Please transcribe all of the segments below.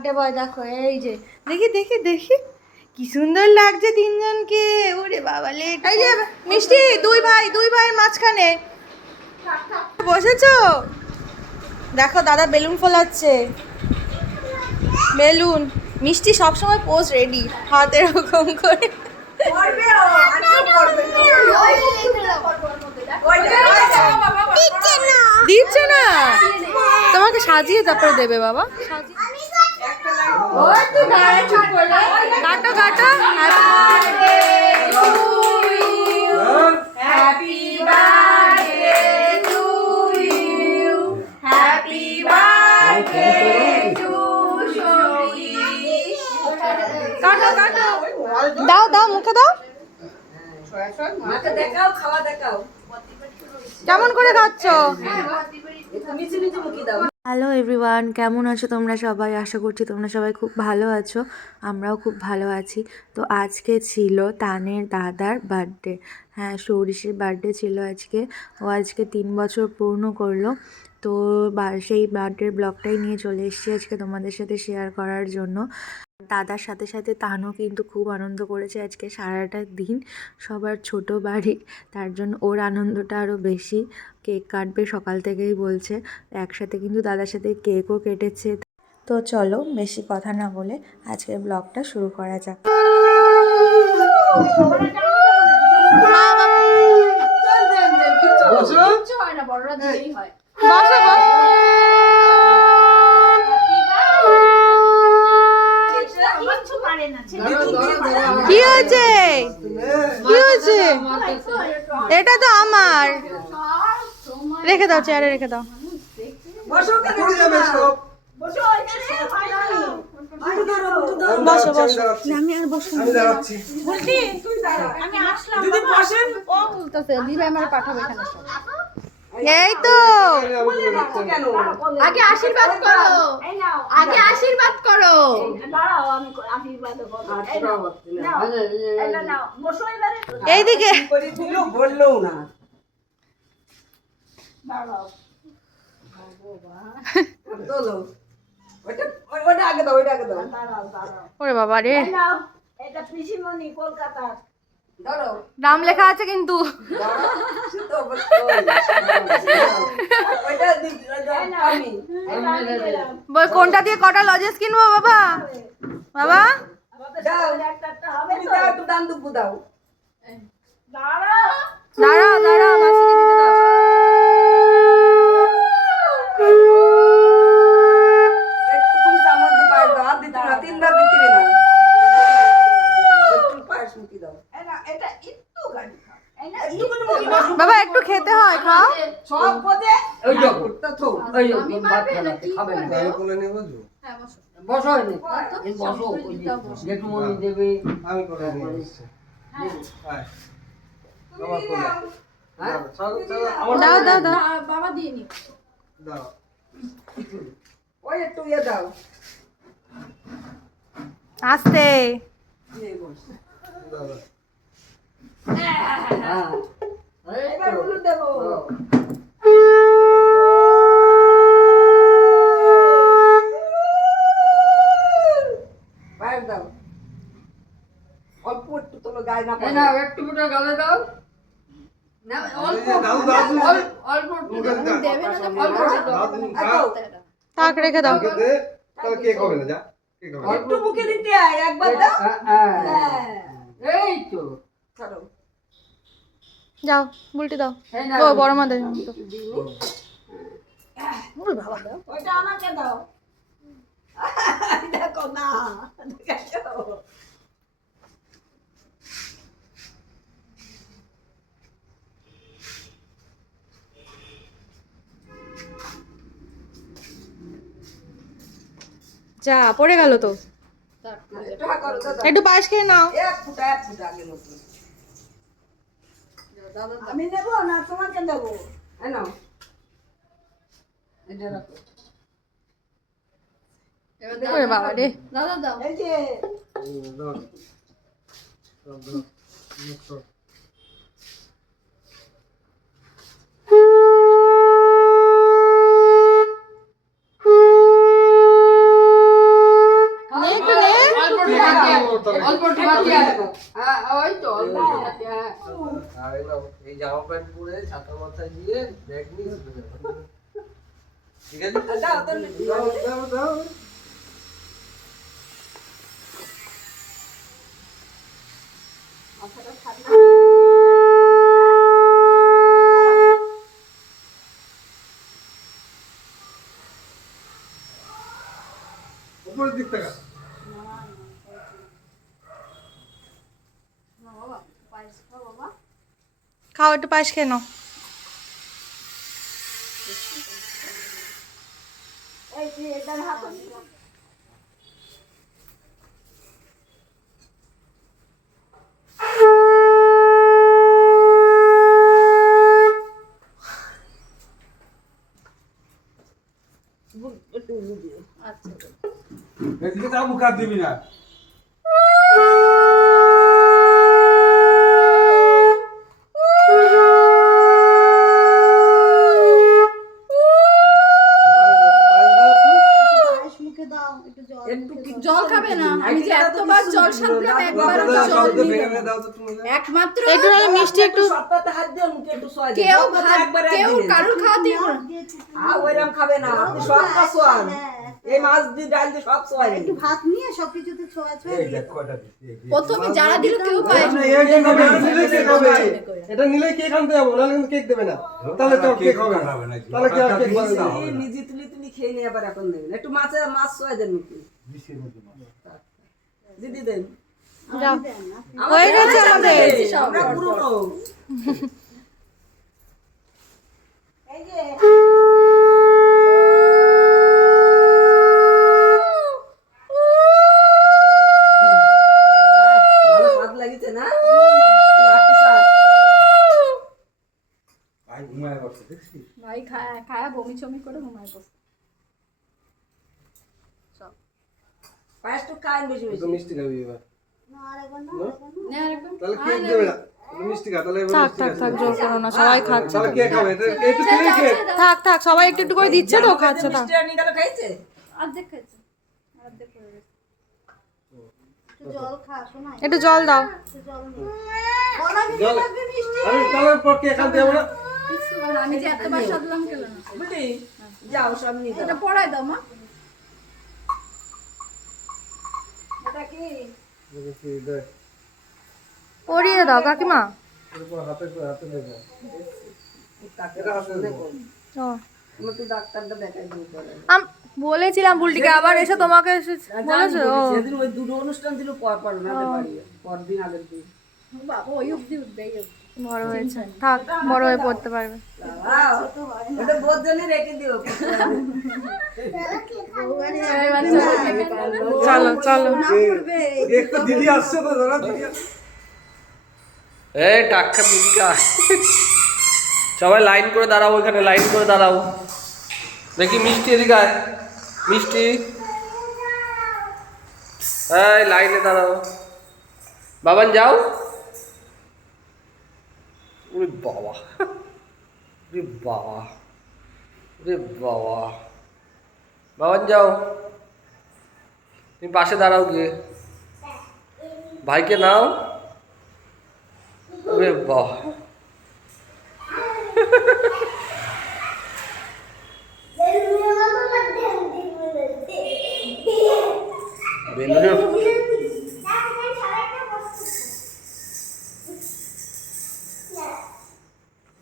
Birthday boy দেখো, এই যে দেখি দেখি দেখি কি সুন্দর লাগছে তিনজনকে। ওরে বাবা লে, এই যে মিষ্টি দুই ভাইয়ের মাঝখানে বসেছো। দেখো দাদা বেলুন ফোলাচ্ছে, বেলুন। মিষ্টি সবসময় পোজ রেডি, হাত এরকম করে দিচ্ছে না, তোমাকে সাজিয়ে তারপরে দেবে বাবা। কাটো কাটো। Happy birthday to you, happy birthday to Satish. কাটো কাটো, দাও দাও মুখে দাও। কেমন করে খাচ্ছ? হ্যালো এভরিওয়ান, কেমন আছো তোমরা সবাই? আশা করছি তোমরা সবাই খুব ভালো আছো, আমরাও খুব ভালো আছি। তো আজকে ছিল তানের দাদার বার্থডে। হ্যাঁ, সৌরিশের বার্থডে ছিল আজকে। ও আজকে 3 বছর পূর্ণ করলো। তো সেই বার্থডের ব্লগটাই নিয়ে চলে এসেছি আজকে তোমাদের সাথে শেয়ার করার জন্য। দাদার সাথে সাথে তানও কিন্তু খুব আনন্দ করেছে আজকে সারাটা দিন। সবার ছোট বাড়ি, তার জন্য ওর আনন্দটা আরও বেশি। কেক কাটবে সকাল থেকেই বলছে, একসাথে কিন্তু দাদার সাথে কেকও কেটেছে। তো চলো বেশি কথা না বলে আজকের ব্লগটা শুরু করা যাক। কি হয়েছে? কি হয়েছে? এটা তো আমার, রেখে দাও, চেয়ারে রেখে দাও। বসো বসো, আমি আর বসবো না। আমি আসলাম, দিদি বসেন। ও বলতেছে দিদি আমার পাঠাবে এখানে সব। এই তো আগে আশীর্বাদ করো, আগে আশীর্বাদ করো। দাঁড়াও আমি আশীর্বাদ করব। নাও বসো এবারে। এইদিকে বললো না, দাঁড়াও দোলো। ওটা আগে দাও, ওটা আগে দাও। দাঁড়াও। ওরে বাবা রে, নাও এটা পিসিমণি কলকাতার। নাম লেখা আছে কিন্তু। কোনটা দিয়ে কটা লজেন্স কিনবো বাবা? বাবা দাঁড়াও দাঁড়াও, মাসিকে দিতে দাও। বাবা একটু খেতে হয়, খাও। সব পদে ওই দেখো তো ওই আমি মারবে না কি খাবে না, আমি কোলে নেব। হ্যাঁ বসো বসো, এই বসো, ওই যেটু মনি দেবে আমি কোলে নেব। হ্যাঁ বাবা কোলে। হ্যাঁ দাও দাও দাও, বাবা দিয়ে নি দাও। ওই একটু ইয়ে দাও, আস্তে এই বস দাও। হ্যাঁ এবার বলে দেব। বাইরে দাও, অল্প একটু তোলো, গায়ে না পড়ে। না একটু মোটা গালে দাও না, অল্প দাও দাও, অল্প দেবে না, অল্প তাক রেখে দাও। তাহলে কেক হবে না, যা কেক হবে একটু মুখে দিতে আয় একবার দাও। হ্যাঁ এই তো চলো যাও, বুলটি দাও। ও বড় মা দেয় তো। ওরে বাবা, ওইটা আমাকে দাও। দেখো না, দেখো যা পড়ে গেল তো। একটু পায়েস খেয়ে নাও। এক ফুটা আগে নতুন আমি দেব না, তোমাকে দেব। এই নাও, এটা রাখো। এবার বাবা রে, দাদা দাও। এই যে দাও দাও। জামা প্যান্ট পরে ছাতা মাথায় দিয়ে ব্যাগ নিয়ে চলে যাবো। ঠিক আছে, দাও দাও দাও। উপরের দিক থেকে খাও, একটু পায়েস খেয়ে নাও। এদিকে যা মুখ হাত দিবি না। জল খাবে না? আমি যে এতবার জল সারলাম, একবারও জল দিই না। একমাত্র একটু নাহলে মিষ্টি একটু সপ্তাহে হাত দিয়ে মুখে একটু সোয়া দিন। কেউ কেউ কারোর খাওয়াতে ওইরকম খাবে না, আপনি সব সোয়ান। এই মাছ দিয়ে ডাল দিয়ে সব সোয়ান। একটু ভাত নিয়ে সবকিছুতে ছোঁয়া ছোঁয়া এই দিয়ে দেখ কয়টা দিছি। প্রথমে যারা দিল কেউ পায় না। এটা নিলে কেক আনতে যাবো, নাহলে কিন্তু কেক দেবে না। তাহলে তো কেক হবে না। তাহলে কি আর কেক বানাবে না? এই নিজে তুলি তুলি খেয়ে নিয়ে আবার এখন দেবেন। একটু মাছ সোয়া দেন মুখে। দিদি দেন। যাও, হয়ে গেছে আমাদের। আমরা পুরনো। এই যে ভালো স্বাদ লাগিছে না? লাঠি স্বাদ। ভাই ঘুমায় বসে দেখছিস? ভাই খায়া বমি চমি করে ঘুমায় বসে। পায়েস তো খান বেশি তো বেশি। মিষ্টি খাবি এবার। না আরেকবার না নে আরেকবার। তাহলে কেক দেবে না। তুমি মিষ্টি খা, তাহলে এবার থাক মিষ্টি থাক খা। থাক, জোর করো না, সবাই খাচ্ছে। তাহলে কে খাবে? একটু খেলেই কেক। থাক থাক, সবাই একটু একটু করে দিচ্ছে তো, খাচ্ছে। থাক, মিষ্টি আর নিয়ে গেল খাইছে? অর্ধেক খাইছে, অর্ধেক করে গেছে। একটু জল খা শোনা একটু জল দাও। একটু জল নে বলা দিতে জল। লাগবে মিষ্টি আমি তাহলে পর কেক আনতে যাবো না। কিছু হবে না, আমি যে এতবার সাধলাম কেন না। বুঝলি? যাও সব নিয়ে যাও। এটা পড়াই দাও মা। এটা কি? দেখি দেখ। পরিয়ে দাও কাকিমা। এরপর হাতে নেবে। এটা হাতে দেখো। ও, তুমি তো ডাক্তারটা দেখাই দিও পরে। বলেছিলাম বুলটিকে, আবার এসে তোমাকে বলেছো। ও, সেদিন ওই দুটো অনুষ্ঠান ছিল পর আমাদের বাড়ি। পরদিন আগের দিন। বাবা ওই অবধি উঠবে, এই অবধি। বড় হয়েছে, থাক, বড় হয়ে পড়তে পারবে। বাবা, ওটা বোধ জন্য রেখে দিও। এবার চলো, চলো চলো। কেক তো দিদি আসছে তো, দাঁড়া দিদি আসছে। এই টাক্কা মিষ্টি আয়। সবাই লাইন করে দাঁড়াও, ওইখানে লাইন করে দাঁড়াও। দেখি মিষ্টি এদিকে আয়। মিষ্টি, এই লাইনে দাঁড়াও। বাবান যাও। ওরে বাবা, ওরে বাবা, ওরে বাবা। বাবান যাও, তুমি পাশে দাঁড়াও গিয়ে। ভাইকে নাও। ওরে বাবা, বেলুনের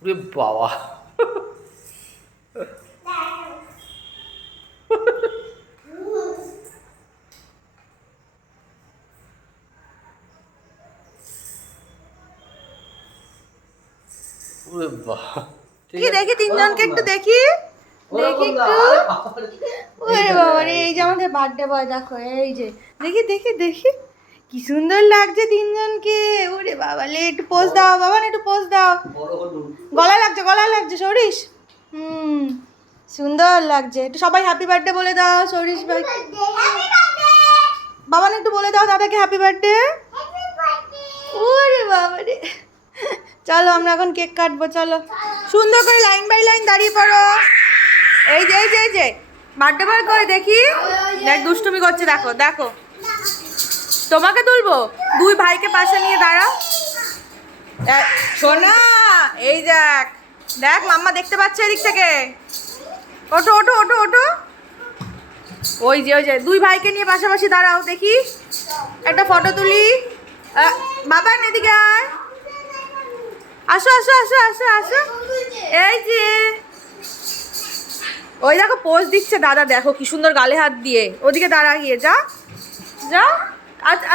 ওরে বাবা। ওরে বাবা, ঠিক কি দেখি তিনজনকে একটু দেখি, দেখি একটু। ওরে বাবা রে, এই যে আমাদের বার্থডে বয়, দেখো এই যে, দেখি দেখি দেখি কি সুন্দর লাগছে তিনজনকে। ওরে বাবা লে, একটু পোজ দাও বাবা, একটু পোজ দাও। বড় হলুদ। গলায় লাগছে সরিস। সুন্দর লাগছে। একটু সবাই হ্যাপি বার্থডে বলে দাও। সরিস ভাই, বাবা একটু বলে দাও দাদাকে হ্যাপি বার্থডে। ওরে বাবা রে, চলো আমরা এখন কেক কাটবো। চলো, সুন্দর করে লাইন বাই লাইন দাঁড়িয়ে পড়ো। এই যে এই যে এই যে বার্থডে বয় করে দেখি, দেখ দুষ্টুমি করছে, দেখো দেখো। তোমাকে তুলবো, দুই ভাইকে পাশে নিয়ে দাঁড়াও। সোনা এই দেখ দেখ মাম্মা দেখতে পাচ্ছে এদিক থেকে। ওঠো ওঠো ওঠো ওঠো। ওই যে দুই ভাইকে নিয়ে পাশাপাশি দাঁড়াও দেখি, একটা ফটো তুলি। বাবা এদিকে আয়, আসো আসো আসো আসো আসো। এই যে ওই দেখো পোজ দিচ্ছে দাদা, দেখো কি সুন্দর গালে হাত দিয়ে। ওদিকে দাঁড়া গিয়ে যা যা।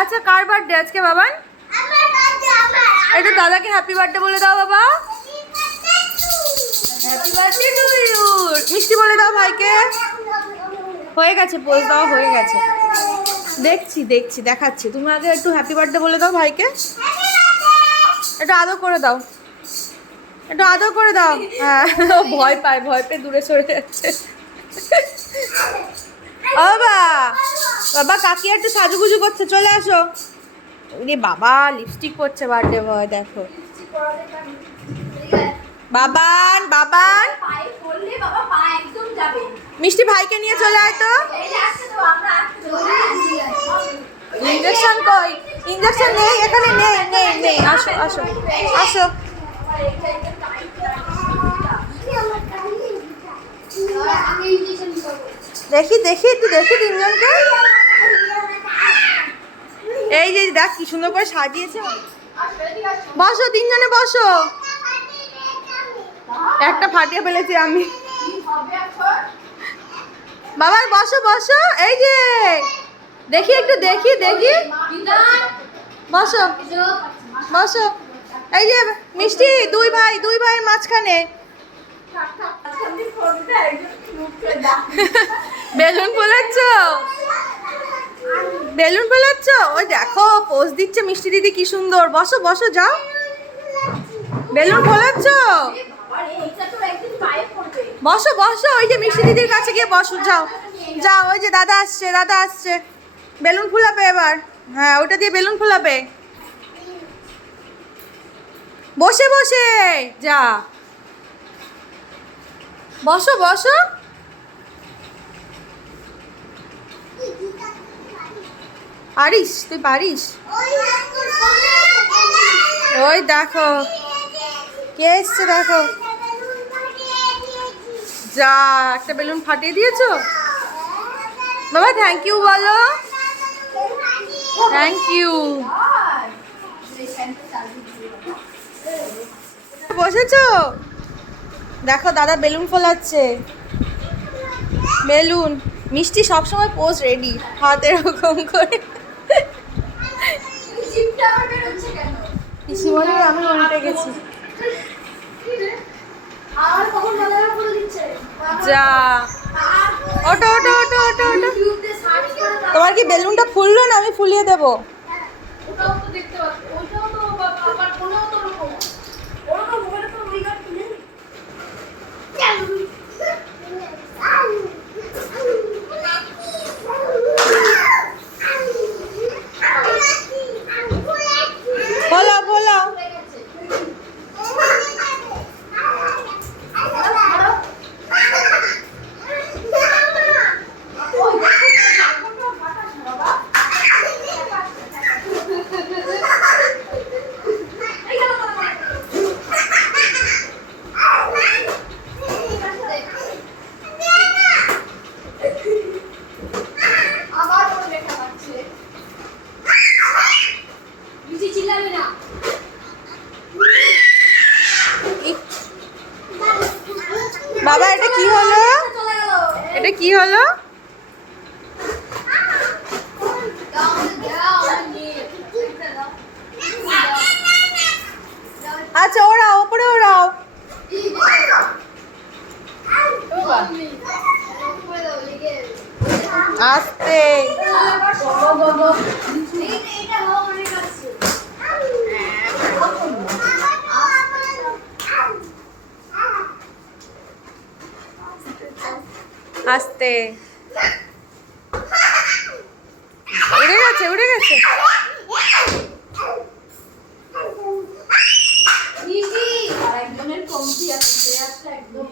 আচ্ছা কার বার্থডে আজকে বাবান? এটা দাদাকে হ্যাপি বার্থডে বলে দাও বাবা। Happy birthday to you. মিষ্টি বলে দাও ভাইকে। হয়ে গেছে, পোজ দেওয়া হয়ে গেছে। দেখছি দেখছি দেখাচ্ছি। তুমি আগে একটু হ্যাপি বার্থডে বলে দাও ভাইকে। একটু আদর করে দাও, একটু আদর করে দাও। হ্যাঁ ভয় পায়, ভয় পেয়ে দূরে সরে যাচ্ছে। ও বাবা, বাবা কাকি একটু সাজুগুজু করছে, চলে আসো। ওরে বাবা লিপস্টিক পরছে বার্থডে বয়, দেখো। বাবান বাবান পায়ে পড়লে বাবা পা একদম যাবে। মিষ্টি ভাইকে নিয়ে চলে আয় তো। এই আসছে তো, আমরা আসতে চলে ইঞ্জেকশন কই? ইঞ্জেকশন নেই এখানে, নেই নেই নেই। আসো আসো আসো। আমি ইঞ্জেকশন করব। দেখি দেখি একটু দেখি তিনজনকে। এই যে দেখ কি সুন্দর করে সাজিয়েছে। বসো তিনজনে বসো। একটা ফাটিয়ে ফেলেছি আমি। বাবা বসো বসো। এই যে দেখি একটু দেখি দেখি। বসো বসো। এই যে মিষ্টি, দুই ভাইয়ের মাঝখানে। বেলুন ফোলাচ্ছ, বেলুন ফোলাচ্ছ। ওই দেখো পোজ দিচ্ছে মিষ্টি দিদি, কি সুন্দর। বসো বসো যাও। বেলুন ফোলাচ্ছ, বসো বসো। ওই যে মিষ্টি দিদির কাছে গিয়ে বসো, যাও যাও। ওই যে দাদা আসছে, দাদা আসছে। বেলুন ফোলাবে এবার। হ্যাঁ ওটা দিয়ে বেলুন ফোলাবে। বসে বসে যা। বসো বসো। পারিস, তুই পারিস। ওই দেখো কে এসছে, দেখো। যা একটা বেলুন ফাটিয়ে দিয়েছো। বাবা থ্যাংক ইউ বলো। Thank you. বসেছো? দেখো দাদা বেলুন ফোলাচ্ছে। বেলুন। মিষ্টি সবসময় পোজ রেডি, হাত এরকম করে। পিসিমণি আমি উল্টে গেছি। আর কখন বাজারে করে দিচ্ছে? যা ওটো ওটো ওটো ওটো ওটো। ইউটিউবে সার্চ করে তোমার কি বেলুনটা ফুললো না আমি ফুলিয়ে দেবো? ওটাও তো দেখতে পাচ্ছি। ওটাও তো আবার কোনেও তো ওরকম। ওরকম মোবাইলে তো ওই গান কিনে। ফোলাও ফোলাও। আবার ওর লেখা পাচ্ছে। বেশি চিল্লাবি না। বাবা এটা কি হলো? চলে গেল। এটা কি হলো? আচ্ছা ওরাও, ওপরে ওরাও। আস্তে। আস্তে। উড়ে গেছে উড়ে গেছে। একজনের কমতি আছে, সে আছে একদম।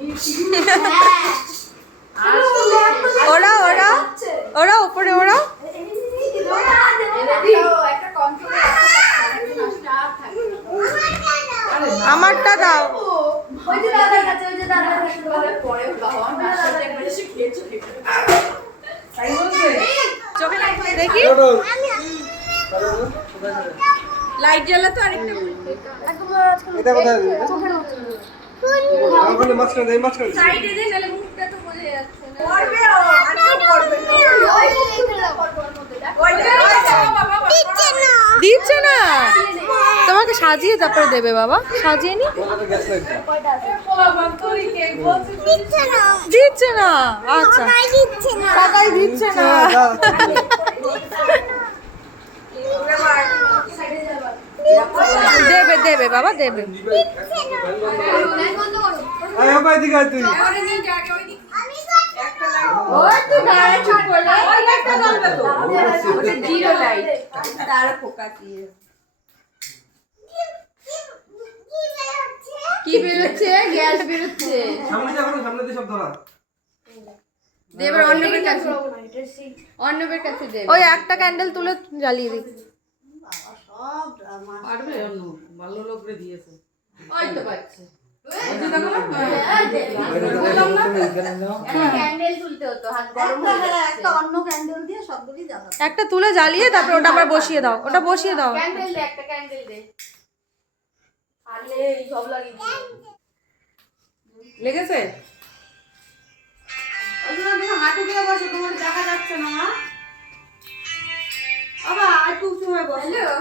ওরা ওরা ওরা উপরে ওরা। একটা কন্ট্রোল আসলে আর থাকবে না। আমারটা দাও। ওই যে দাদার কাছে, ওই যে দাদার কাছে পরে বাবা এসে খেয়েছো চোখে দেখি লাইট জ্বালা তো আরেকটা এটা কোথায় দিবি? ওখানে মাঝখানে দে, মাঝখানে দে। সাইডে দে, নাহলে মুখটা তো বোঝা যাচ্ছে না। করবে ও আর তো করবে না। ওই এখানে পরপর মধ্যে দেখো। দিচ্ছে না তোমাকে সাজিয়ে তারপরে দেবে বাবা, সাজিয়ে নি। ওখানে গ্যাস লাইটটা। দিচ্ছে না, আচ্ছা কাকাই দিচ্ছে না। দেবে দেবে বাবা দেবে। লাইট বন্ধ করো। আয় বাবা এদিকে আয় তুই। ওই তো দাঁড়া চুপ করে। ওই লাইটটা জ্বলবে তো। ওটা জিরো লাইট। তারা ফোকাস দিয়ে। কি বেরোচ্ছে? গ্যাস বেরোচ্ছে। সামনে যা করো, সামনে দিয়ে সব ধরা। দে এবার অন্যবের কাছে। অন্যবের কাছে দে। ওই একটা ক্যান্ডেল তুলে জ্বালিয়ে দিই। ওই তো পাচ্ছে। হ্যাঁ। ক্যান্ডেল তুলতে হতো, হাত গরম হয়ে যাচ্ছে। একটা তুলে জ্বালিয়ে তারপরে ওটা আবার বসিয়ে দাও, ওটা বসিয়ে দাও। ক্যান্ডেল দে, একটা ক্যান্ডেল দে। আলে এই সব লাগিয়ে দে। লেগেছে? হাঁটু দিয়ে বসো, তোমার দেখা যাচ্ছে না। বাবা একটু উঁচু হয়ে বসো। হ্যালো।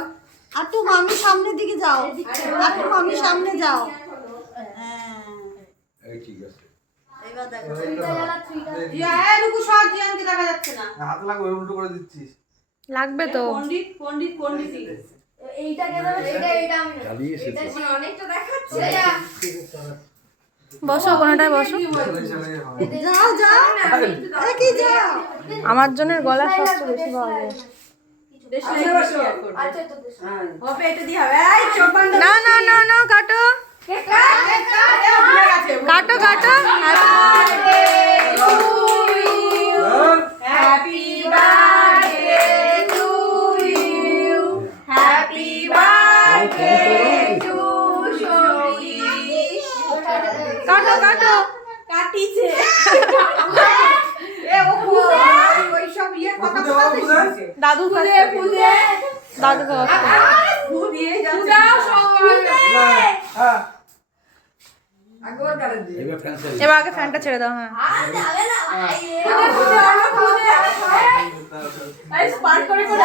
আটু মামি সামনের দিকে যাও, আটু মামি সামনে যাও। এবার দেখো জিয়ানকে দেখা যাচ্ছে না। হাত লাগবে, উল্টো করে দিচ্ছিস। লাগবে তো। পণ্ডিত পণ্ডিত পণ্ডিত এইটা কেন? এইটা আমি না। এটা কি অনেকটা দেখাচ্ছে? বসো, কোনটায় বসো। যাও যাও আরে কি যাও আমার জন্য গলা সবচেয়ে বেশি পাওয়া যায়। আচ্ছা তো দেশ। হবে এটা দিয়ে হবে। এই চোখ বন্ধ না না না না কাটো কাটো কাটো। Happy birthday to you, happy birthday to Satish. কাটো কাটো। কাটিছে এ ও ওই সব ইয়ে কথা বলতেছে। দাদু ফুলে ফুলে দাদু ফু দিয়ে যাচ্ছে। হ্যাঁ। আগর করে দি এবার আগে ফ্যানটা ছেড়ে দাও। হ্যাঁ এই স্পার্ক করে করে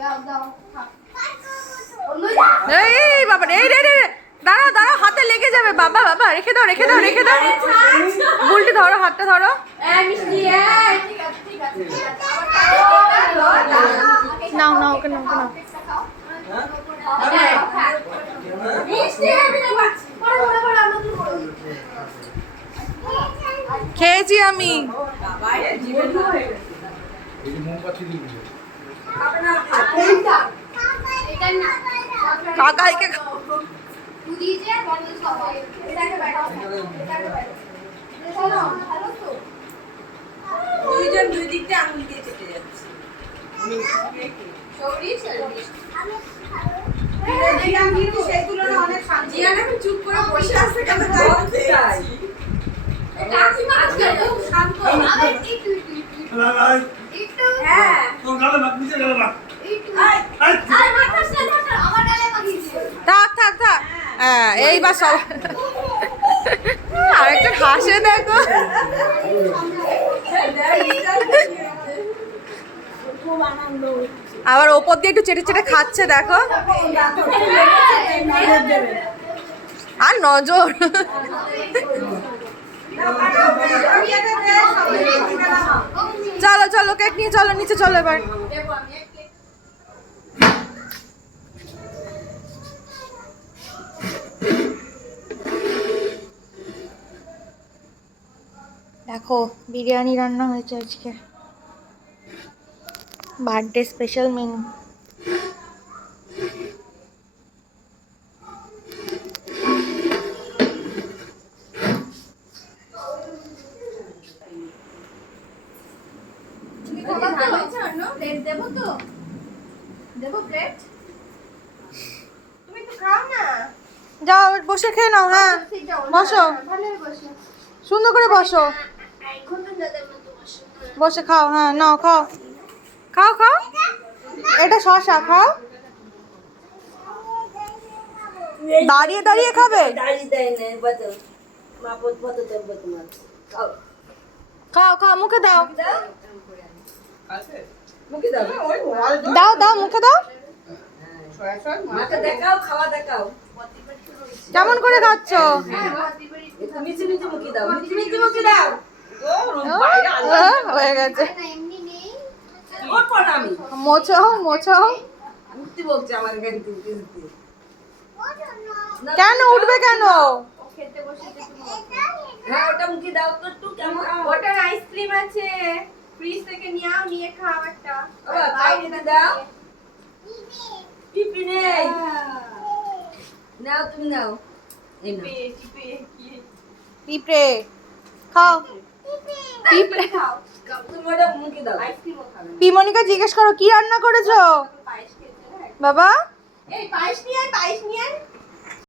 দাও দাও। অন্য এই বাবা রে, এই রে রে, দাঁড়াও দাঁড়াও, হাতে লেগে যাবে। বাবা বাবা রেখে দাও রেখে দাও রেখে দাও। উল্টে ধরো, হাতটা ধরো। মিষ্টি ঠিক আছে ঠিক আছে ঠিক আছে। নাও নাও ওকে নাও, ওকে নাও। মিষ্টি আমি না পাচ্ছি। পরে আমরা তো বড়। খেয়েছি আমি। এইটা এটা না। কাকাইকে তুই দিয়ে বন্ধ সবাই। এটাকে বাইরে। এটাকে বাইরে। চলো ভালো তো। দুইজন দুই দিক দিয়ে আঙুল দিয়ে চেটে যাচ্ছে। সৌরি চলবি। জিয়ান কিন্তু সেই তুলনায় অনেক শান্ত। জিয়ান এখন চুপ করে বসে আছে কেন তাই কাকিমা আজকে খুব শান্ত। আরে একটু একটু হ্যাঁ তোর গালে মাখ, নিচে গালে মাখ। একটু আরে মাথার সাথে আমার গালে মাখিয়েছে। থাক থাক থাক। হ্যাঁ এইবার সব আরেকজন হাসে দেখো। আবার ওপর দিয়ে একটু চেটে চেটে খাচ্ছে দেখো। আর নজর। চলো চলো কেক নিয়ে চলো, নিচে চলো এবার। দেবো আমি এক কেক। দেখো বিরিয়ানি রান্না হয়েছে আজকে, বার্থডে স্পেশাল মেনু। তুমি খাবার ভালো হয়েছে অন্য? প্লেট দেবো তো? দেবো প্লেট? তুমি তো খা বসে খেয়ে নাও। হ্যাঁ বসো, সুন্দর করে বসো, বসে খাও। হ্যাঁ নাও খাও, খাও খাও, এটা শশা খাও। দাঁড়িয়ে দাঁড়িয়ে খাবে? খাও খাও, মুখে দাও, মুখে দাও। দাও দাও, মুখে দাও। মাকে দেখাও, খাওয়া দেখাও। কেমন করে খাচ্ছ? একটু মিচি মিচি মুখে দাও, মিচি মিচি মুখে দাও। হয়ে গেছে। ওর পর আমি মোছো মোছো। মুক্তি বলছে আমার গাড়ি তুলতে। কেন উঠবে কেন? হ্যাঁ ওটা মুখে দাও তো একটু কেমন। ওটার আইসক্রিম আছে, ফ্রিজ থেকে নিয়ে খাও একটা। বাবা বাইরে দাও। টিপি নেই। নাও তুমি নাও। এই নাও। পিঁপড়ে খাও। পিঁপড়ে খাও। তুমি ওটা মুখে দাও। আইসক্রিমও খাবে না। পিমনিকা জিজ্ঞেস করো কি রান্না করেছো পায়েস খেয়েছে না? বাবা? এই পায়েস নিয়ে আয়, পায়েস নিয়ে আয়।